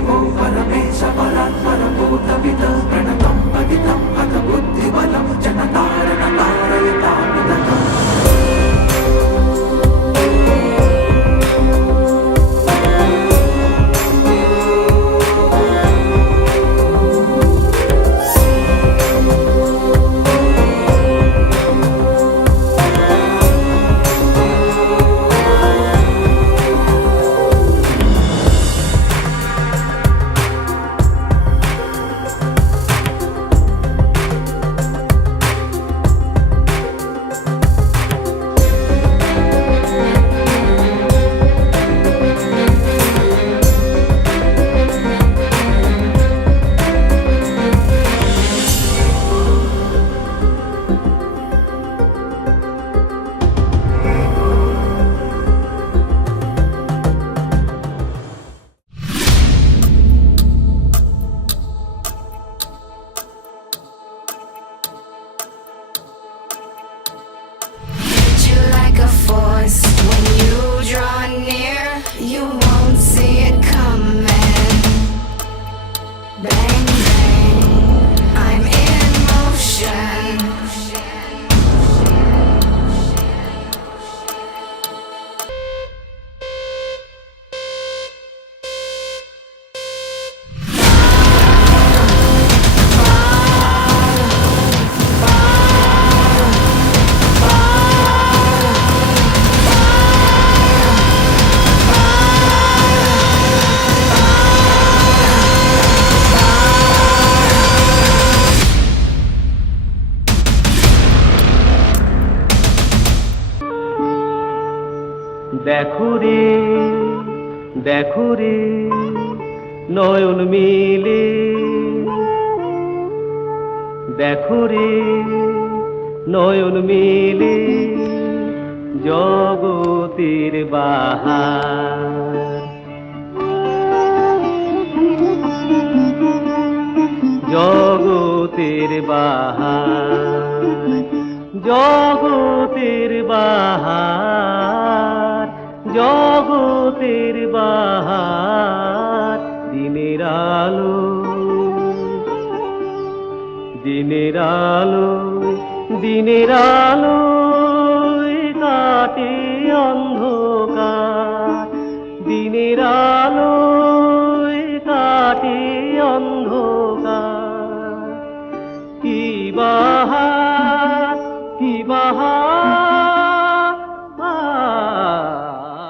विभो परमेश परात् परभूतविद प्रणतं पतितं हत बुद्धिबलं जनतारण तारयतामिदम् When you draw near, you won't see it coming. Bang, bang, I'm in motion. দেখো রে নয়ন মিলে, দেখো রে নয়ন মিলে জগতের বাহার, জগতের বাহার, জগতের বাহার, জগতের বাহার। দিনের আলো, দিনের আলো, দিনের আলো কাটে